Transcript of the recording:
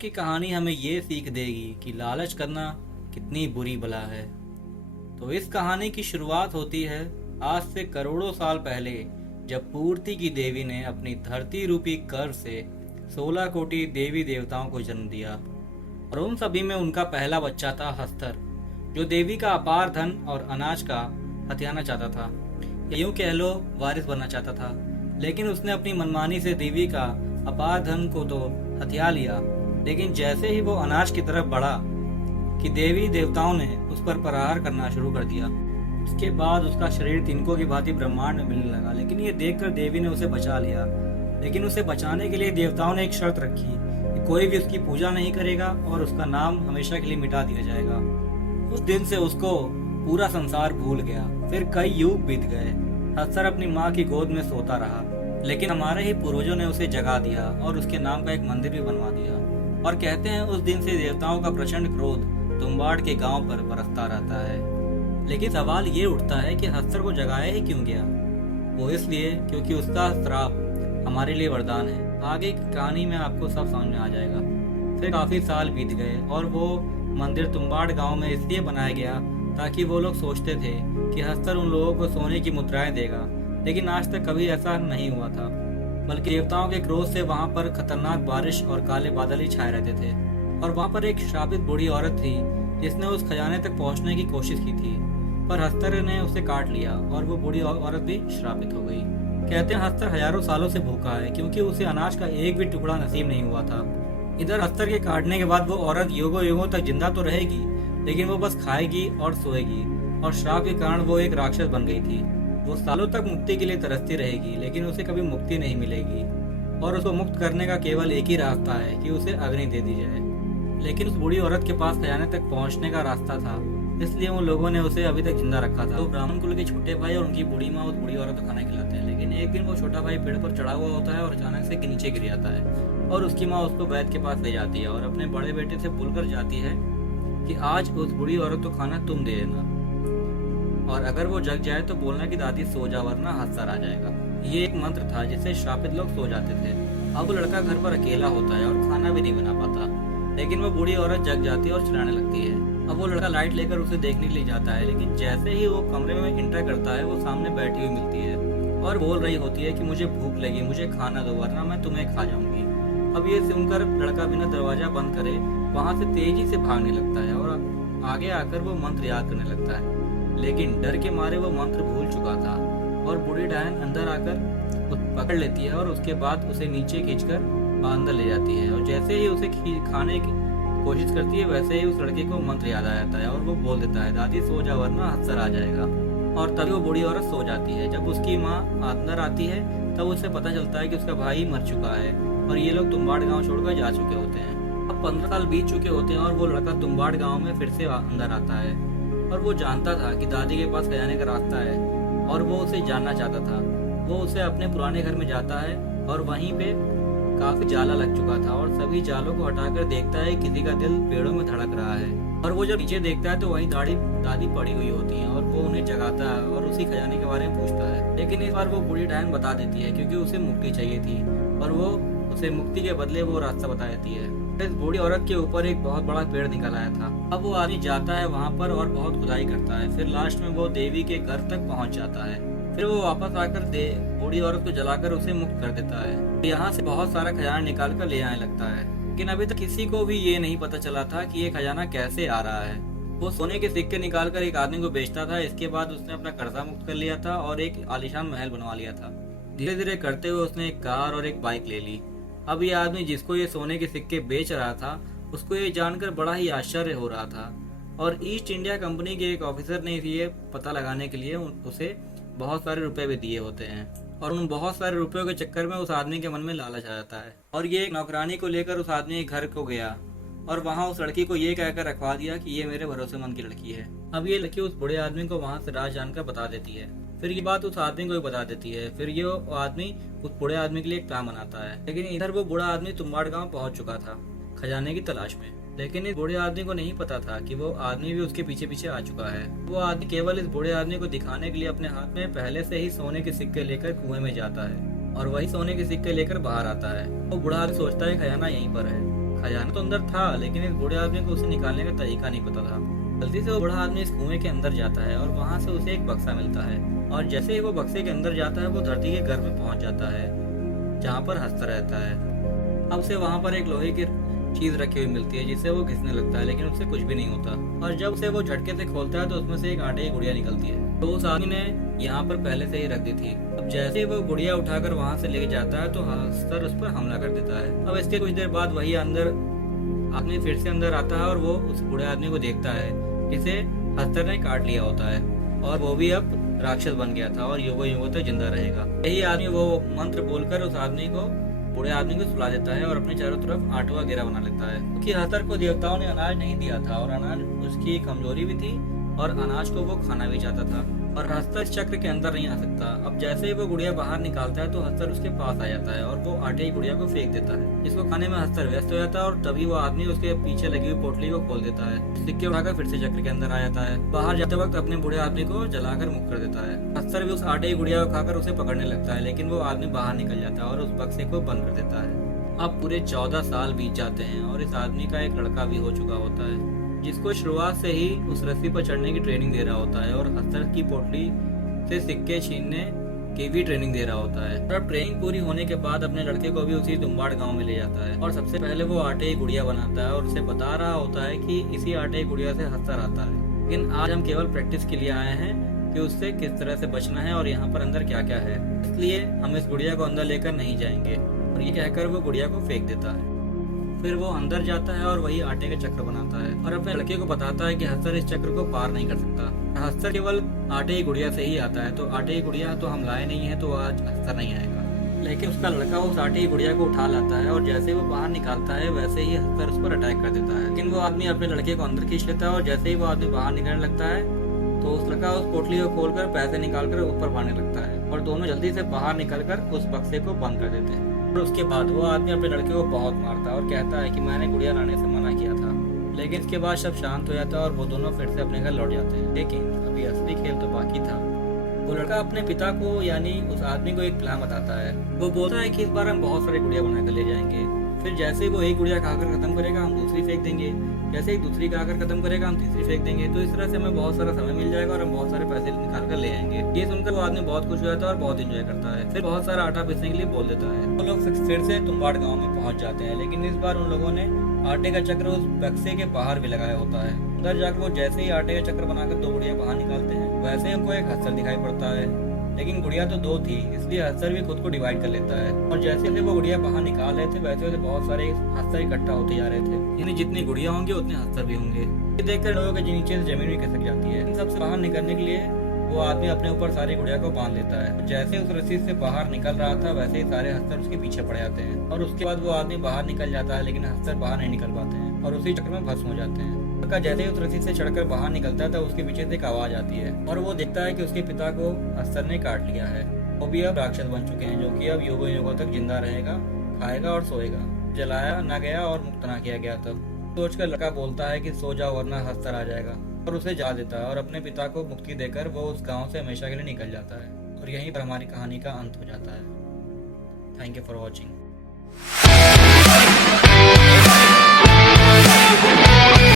की कहानी हमें ये सीख देगी कि लालच करना कितनी बुरी बला है। तो इस कहानी की शुरुआत होती है आज से करोड़ों साल पहले, जब पूर्ति की देवी ने अपनी धरती रूपी कर से 16 कोटि देवी देवताओं को जन्म दिया और उन सभी में उनका पहला बच्चा था हस्तर, जो देवी का अपार धन और अनाज का हथियाना चाहता था, यूं कह लो वारिस बनना चाहता था। लेकिन उसने अपनी मनमानी से देवी का अपार धन को तो हथिया लिया, लेकिन जैसे ही वो अनाज की तरफ बढ़ा कि देवी देवताओं ने उस पर प्रहार करना शुरू कर दिया। उसके बाद उसका शरीर तिनकों की भांति ब्रह्मांड में मिलने लगा, लेकिन ये देखकर देवी ने उसे बचा लिया। लेकिन उसे बचाने के लिए देवताओं ने एक शर्त रखी कि कोई भी उसकी पूजा नहीं करेगा और उसका नाम हमेशा के लिए मिटा दिया जाएगा। उस दिन से उसको पूरा संसार भूल गया। फिर कई युग बीत गए। हस्तर अपनी माँ की गोद में सोता रहा, लेकिन हमारे ही पूर्वजों ने उसे जगा दिया और उसके नाम का एक मंदिर भी बनवा दिया। और कहते हैं उस दिन से देवताओं का प्रचंड क्रोध तुम्बाड़ के गांव पर बरसता रहता है। लेकिन सवाल ये उठता है कि हस्तर को जगाया ही क्यों गया? वो इसलिए क्योंकि उसका श्राप हमारे लिए वरदान है। आगे की कहानी में आपको सब समझ में आ जाएगा। फिर काफी साल बीत गए और वो मंदिर तुम्बाड़ गांव में इसलिए बनाया गया ताकि वो लोग सोचते थे कि हस्तर उन लोगों को सोने की मुद्राएं देगा, लेकिन आज तक कभी ऐसा नहीं हुआ था। बल्कि देवताओं के क्रोध से वहां पर खतरनाक बारिश और काले बादल ही छाए रहते थे। और वहां पर एक श्रापित बूढ़ी औरत थी जिसने उस खजाने तक पहुंचने की कोशिश की थी, पर हस्तर ने उसे काट लिया और वो बूढ़ी औरत भी श्रापित हो गई। कहते हैं हस्तर हजारों सालों से भूखा है क्योंकि उसे अनाज का एक भी टुकड़ा नसीब नहीं हुआ था। इधर हस्तर के काटने के बाद वो औरत युगों युगों तक जिंदा तो रहेगी, लेकिन वो बस खाएगी और सोएगी। और श्राप के कारण वो एक राक्षस बन गई थी। वो सालों तक मुक्ति के लिए तरसती रहेगी, लेकिन उसे कभी मुक्ति नहीं मिलेगी। और उसको मुक्त करने का केवल एक ही रास्ता है कि उसे अग्नि दे दी जाए। लेकिन उस बूढ़ी औरत के पास खजाने तक पहुंचने का रास्ता था, इसलिए उन लोगों ने उसे अभी तक जिंदा रखा था। तो ब्राह्मण कुल के छोटे भाई और उनकी बूढ़ी माँ उस बूढ़ी औरत को खाना खिलाते हैं। लेकिन एक दिन वो छोटा भाई पेड़ पर चढ़ा हुआ होता है और अचानक से नीचे गिर जाता है और उसकी माँ उसको वैद्य के पास ले जाती है और अपने बड़े बेटे से बोलकर जाती है कि आज उस बूढ़ी औरत को खाना तुम दे देना, और अगर वो जग जाए तो बोलना कि दादी सो जा वरना हस्तर आ जाएगा। ये एक मंत्र था जिससे श्रापित लोग सो जाते थे। अब वो लड़का घर पर अकेला होता है और खाना भी नहीं बना पाता, लेकिन वो बूढ़ी औरत जग जाती है और चिल्लाने लगती है। अब वो लड़का लाइट लेकर उसे देखने के लिए जाता है, लेकिन जैसे ही वो कमरे में एंटर करता है वो सामने बैठी हुई मिलती है और बोल रही होती है कि मुझे भूख लगी, मुझे खाना दो वरना मैं तुम्हें खा जाऊंगी। अब ये सुनकर लड़का बिना दरवाजा बंद करे वहां से तेजी से भागने लगता है और आगे आकर वो मंत्र याद करने लगता है। लेकिन डर के मारे वो मंत्र भूल चुका था और बूढ़ी डायन अंदर आकर पकड़ लेती है और उसके बाद उसे नीचे खींचकर अंदर ले जाती है। और जैसे ही उसे खाने की कोशिश करती है वैसे ही उस लड़के को मंत्र याद आ जाता है और वो बोल देता है दादी सो जा वरना हस्तर आ जाएगा। और तभी वो बूढ़ी औरत सो जाती है। जब उसकी माँ अंदर आती है तब उसे पता चलता है कि उसका भाई मर चुका है और ये लोग तुम्बाड़ गाँव छोड़कर जा चुके होते हैं। अब 15 साल बीत चुके होते हैं और वो लड़का तुम्बाड़ गाँव में फिर से अंदर आता है और वो जानता था कि दादी के पास खजाने का रास्ता है और वो उसे जानना चाहता था। वो उसे अपने पुराने घर में जाता है और वहीं पे काफी जाला लग चुका था और सभी जालों को हटाकर देखता है किसी का दिल पेड़ों में धड़क रहा है। और वो जब नीचे देखता है तो वहीं दादी पड़ी हुई होती हैं और वो उन्हें जगाता है और उसी खजाने के बारे में पूछता है। लेकिन इस बार वो बूढ़ी डायन बता देती है क्योंकि उसे मुक्ति चाहिए थी और वो उसे मुक्ति के बदले वो रास्ता बता देती है। इस बूढ़ी औरत के ऊपर एक बहुत बड़ा पेड़ निकल आया था। अब वो आदमी जाता है वहां पर और बहुत खुदाई करता है। फिर लास्ट में वो देवी के घर तक पहुंच जाता है। फिर वो वापस आकर बूढ़ी औरत को जलाकर उसे मुक्त कर देता है। यहाँ से बहुत सारा खजाना निकाल कर ले आने लगता है, लेकिन अभी तक किसी को भी ये नहीं पता चला था कि ये खजाना कैसे आ रहा है। वो सोने के सिक्के निकाल कर एक आदमी को बेचता था। इसके बाद उसने अपना कर्जा मुक्त कर लिया था और एक आलीशान महल बनवा लिया था। धीरे धीरे करते हुए उसने एक कार और एक बाइक ले ली। अब ये आदमी जिसको ये सोने के सिक्के बेच रहा था उसको ये जानकर बड़ा ही आश्चर्य हो रहा था और ईस्ट इंडिया कंपनी के एक ऑफिसर ने ये पता लगाने के लिए उसे बहुत सारे रुपए भी दिए होते हैं। और उन बहुत सारे रुपयों के चक्कर में उस आदमी के मन में लालच आ जाता है और ये एक नौकरानी को लेकर उस आदमी के घर को गया और वहाँ उस लड़की को ये कहकर रखवा दिया कि ये मेरे भरोसेमंद की लड़की है। अब ये लड़की उस बूढ़े आदमी को वहाँ से राज जानकर बता देती है। फिर ये बात उस आदमी को भी बता देती है। फिर ये आदमी उस बूढ़े आदमी के लिए एक प्लान बनाता है। लेकिन इधर वो बूढ़ा आदमी तुम्बाड़ गाँव पहुंच चुका था खजाने की तलाश में। लेकिन इस बूढ़े आदमी को नहीं पता था कि वो आदमी भी उसके पीछे पीछे आ चुका है। वो आदमी केवल इस बूढ़े आदमी को दिखाने के लिए अपने हाथ में पहले से ही सोने के सिक्के लेकर कुएं में जाता है और वही सोने के सिक्के लेकर बाहर आता है। वो बूढ़ा आदमी सोचता है खजाना यहीं पर है। खजाना तो अंदर था, लेकिन इस बूढ़े आदमी को उसे निकालने का तरीका नहीं पता था। जल्दी से वो बूढ़ा आदमी इस कुएं के अंदर जाता है और वहां से उसे एक बक्सा मिलता है, और जैसे ही वो बक्से के अंदर जाता है वो धरती के गर्भ में पहुंच जाता है जहाँ पर हंसता रहता है। अब उसे वहां पर एक लोहे की चीज रखी हुई मिलती है जिससे वो घिसने लगता है, लेकिन उससे कुछ भी नहीं होता। और जब उसे वो झटके से खोलता है तो उसमें से एक आटे की गुड़िया निकलती है, तो उस आदमी ने यहाँ पर पहले से ही रख दी थी। अब जैसे ही वो गुड़िया उठाकर वहां से लेके जाता है तो हंसर उस पर हमला कर देता है। अब इसके कुछ देर बाद वही अंदर आदमी फिर से अंदर आता है और वो उस बूढ़े आदमी को देखता है जिसे हंसर ने काट लिया होता है, और वो भी अब राक्षस बन गया था और युगों युगों तक जिंदा रहेगा। यही आदमी वो मंत्र बोलकर उस आदमी को, बूढ़े आदमी को सुला देता है और अपने चारों तरफ आटवा घेरा बना लेता है, क्योंकि हंसर को देवताओं ने अनाज नहीं दिया था और अनाज उसकी कमजोरी भी थी और अनाज को वो खाना भी चाहता था, और हंसर इस चक्र के अंदर नहीं आ सकता। अब जैसे ही वो गुड़िया बाहर निकालता है तो हंसर उसके पास आ जाता है और वो आटे की गुड़िया को फेंक देता है, जिसको खाने में हंसर व्यस्त हो जाता है। और तभी वो आदमी उसके पीछे लगी हुई पोटली को खोल देता है, सिक्के उठाकर फिर से चक्र के अंदर आ जाता है। बाहर जाते वक्त अपने बूढ़े आदमी को जलाकर मुक्त कर देता है। हंसर भी उस आटे की गुड़िया को खाकर उसे पकड़ने लगता है, लेकिन वो आदमी बाहर निकल जाता है और उस बक्से को बंद कर देता है। अब पूरे 14 साल बीत जाते हैं और इस आदमी का एक लड़का भी हो चुका होता है, जिसको शुरुआत से ही उस रस्सी पर चढ़ने की ट्रेनिंग दे रहा होता है और हंसर की पोटली से सिक्के छीनने की भी ट्रेनिंग दे रहा होता है। और अब ट्रेनिंग पूरी होने के बाद अपने लड़के को भी उसी तुम्बाड़ गांव में ले जाता है और सबसे पहले वो आटे की गुड़िया बनाता है और उसे बता रहा होता है कि इसी आटे की गुड़िया से हंसर आता है, लेकिन आज हम केवल प्रैक्टिस के लिए आए हैं कि उससे किस तरह से बचना है और यहाँ पर अंदर क्या क्या है, इसलिए हम इस गुड़िया को अंदर लेकर नहीं जाएंगे। और ये कहकर वो गुड़िया को फेंक देता है। फिर वो अंदर जाता है और वही आटे का चक्र बनाता है और अपने लड़के को बताता है कि हंसर इस चक्र को पार नहीं कर सकता। हंसर केवल आटे की गुड़िया से ही आता है, तो आटे की गुड़िया तो हम लाए नहीं है, तो आज हंसर नहीं आएगा। लेकिन उसका लड़का उस आटे की गुड़िया को उठा लाता है और जैसे वो बाहर निकालता है वैसे ही हंसर उस पर अटैक कर देता है। लेकिन वो आदमी अपने लड़के को अंदर खींच लेता है और जैसे ही वो आदमी बाहर निकलने लगता है तो उस लड़का उस पोटली को खोलकर पैसे निकालकर ऊपर मारने लगता है और दोनों जल्दी से बाहर निकलकर उस बक्से को बंद कर देते हैं। और उसके बाद वो आदमी अपने लड़के को बहुत मारता है और कहता है कि मैंने गुड़िया लाने से मना किया था। लेकिन इसके बाद सब शांत हो जाता है और वो दोनों फिर से अपने घर लौट जाते हैं। लेकिन अभी असली खेल तो बाकी था। वो लड़का अपने पिता को यानी उस आदमी को एक प्लान बताता है। वो बोलता है कि इस बार हम बहुत सारी गुड़िया बनाकर ले जाएंगे, फिर जैसे ही वो एक गुड़िया खाकर खत्म करेगा हम दूसरी फेंक देंगे, जैसे ही दूसरी खाकर खत्म करेगा हम तीसरी फेंक देंगे, तो इस तरह से हमें बहुत सारा समय मिल जाएगा और हम बहुत सारे पैसे निकाल कर ले आएंगे। ये सुनकर वो आदमी बहुत खुश हो जाता है और बहुत एंजॉय करता है। फिर बहुत सारा आटा पीसने के लिए बोल देता है। वो लोग फिर से तुम्बाड़ गाँव में पहुंच जाते हैं, लेकिन इस बार उन लोगों ने आटे का चक्र उस बक्से के बाहर भी लगाया होता है। अंदर जाकर वो जैसे ही आटे का चक्र बनाकर 2 गुड़िया बाहर निकालते हैं वैसे ही उनको एक हंसर दिखाई पड़ता है, लेकिन गुड़िया तो 2 थी, इसलिए हंसर भी खुद को डिवाइड कर लेता है। और जैसे जैसे वो गुड़िया बाहर निकाल रहे थे वैसे वैसे बहुत सारे हंसर इकट्ठा होते जा रहे थे, यानी जितनी गुड़िया होंगी उतने हंसर भी होंगे। ये देखकर लोगों के नीचे से जमीन भी खिसक जाती है। इन सबसे बाहर निकलने के लिए वो आदमी अपने ऊपर सारी गुड़िया को बांध लेता है। जैसे उस रस्सी से बाहर निकल रहा था वैसे ही सारे हंसर उसके पीछे पड़ जाते हैं और उसके बाद वो आदमी बाहर निकल जाता है, लेकिन हंसर बाहर नहीं निकल पाते हैं और उसी चक्कर में भस्म हो जाते हैं। लड़का जैसे ही उस रस्सी से चढ़कर बाहर निकलता है तो उसके पीछे से एक आवाज आती है और वो देखता है कि उसके पिता को हंसर ने काट लिया है। वो भी अब राक्षस बन चुके हैं, जो कि अब युगों युगों तक जिंदा रहेगा, खाएगा और सोएगा। जलाया ना गया और मुक्त ना किया गया। तब सोचकर लड़का बोलता है कि सो जाओ वरना हंसर आ जाएगा, और उसे जला देता है और अपने पिता को मुक्ति देकर वो उस गांव से हमेशा के लिए निकल जाता है। और यहीं पर हमारी कहानी का अंत हो जाता है। Thank you for watching.